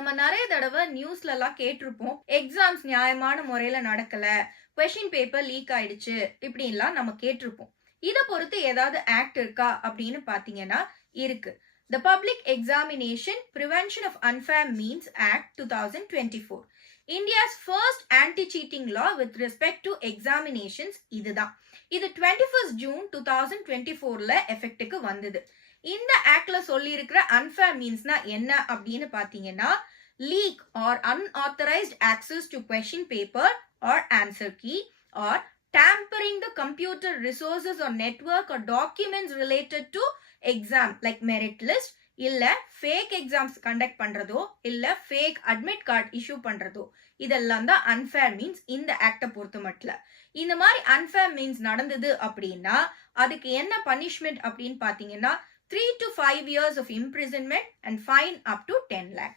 நம்ம நிறைய தடவை நியூஸ்ல எல்லாம் கேட்டிருப்போம். எக்ஸாம்ஸ் நியாயமான முறையில நடக்கல, கொஸ்டின் பேப்பர் லீக் ஆயிடுச்சு, இப்படின்லாம் நம்ம கேட்டிருப்போம். இத பொறுத்து ஏதாவது ஆக்ட் இருக்கா அப்படின்னு பாத்தீங்கன்னா இருக்கு. The Public Examination Prevention of Unfair Means Act 2024. India's first anti-cheating law with respect to examinations இதுதான். இது 21st June 2024ல எஃபெக்ட்டுக்கு வந்தது. இந்த ஆக்ட்ல சொல்லி இருக்கிற அன்ஃபேர் மீன்ஸ்னா என்ன அப்படின்னு பாத்தீங்கன்னா leak or unauthorized access to question paper or answer key or tampering the computer resources or network or documents related to exam like merit list இல்ல fake exams conduct பண்றதோ இல்ல fake admit card issue பண்றதோ இதெல்லாம் தான் unfair means இந்த act பொறுத்த மட்டும். இந்த மாதிரி unfair means நடந்தது அப்படின்னா அதுக்கு என்ன பனிஷ்மெண்ட் அப்படின்னு பாத்தீங்கன்னா 3 to 5 years of imprisonment and fine up to 10 lakh.